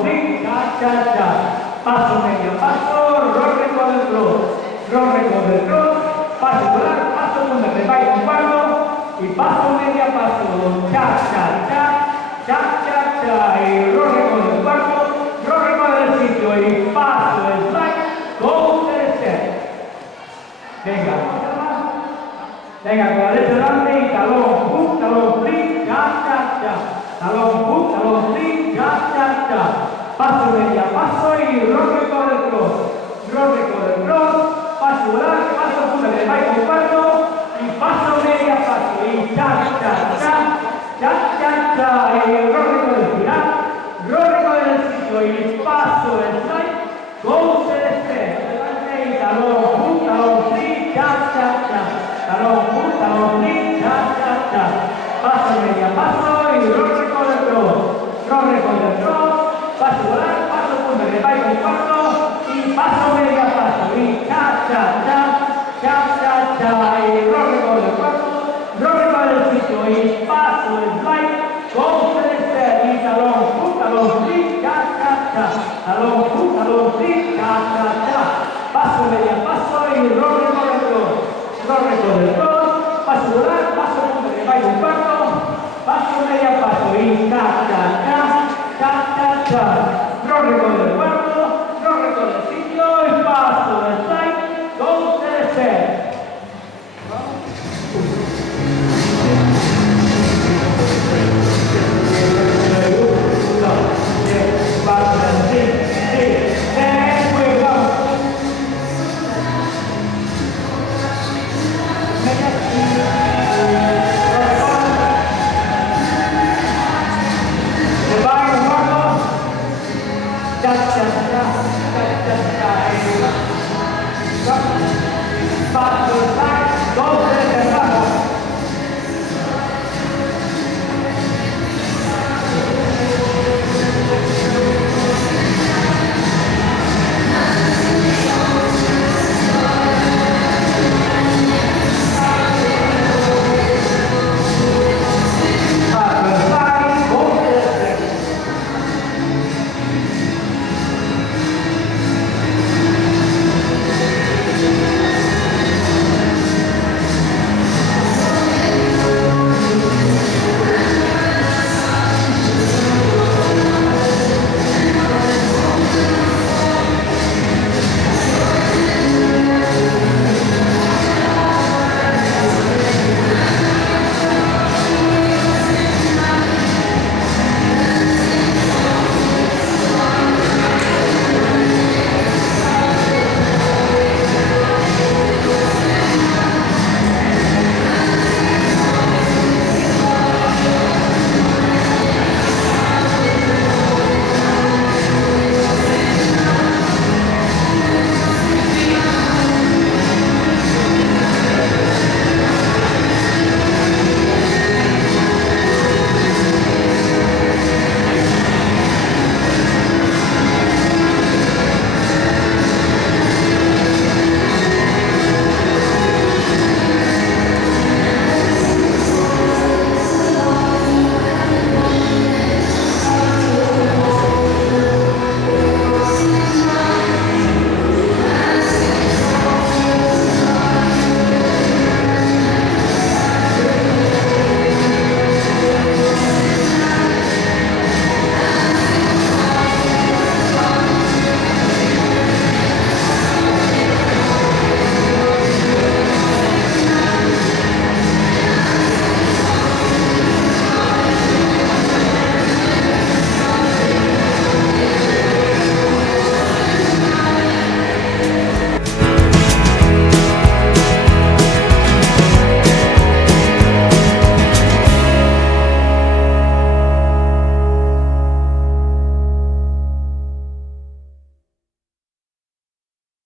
flip, cha, cha, cha. Paso medio paso, roll con el cross. Roll con el cross, paso volar, paso punta, que va un cuarto. Y paso media paso, cha, cha, cha, cha, cha, cha. Y roll con el cuarto, roll con el sitio. Y paso, slide, go, step. Venga. Venga, con la derecha delante y talón, flip, cha, cha, cha. Talón, flip, cha, cha, cha. Paso media, paso y rompe con el cross. Rompe con el cross, paso volar, paso punta de baile con cuarto y paso media, paso y cha, cha, cha, cha, cha, cha. Y rompe con el girar, rompe con el sitio y paso el slide, go, step. Delante y talón, flip, cha, cha, cha. Talón, flip, cha, cha, cha. Paso media, paso y rompe con el cross. Rompe con el cross, paso volar, paso punta de baile con cuarto y paso media, paso y cha, cha, cha, cha, cha, cha. Y rompe con el cuarto, rompe con el sitio y paso el slide, go, step. Y talón, flip, cha, cha, cha. Talón, flip, cha, cha, cha. Paso media, paso y rompe con el cross. Rompe con el cross, paso volar, paso punta de baile con cuarto, paso media, paso y cha, cha, cha, cha, cha, cha. Rompe con el cuarto.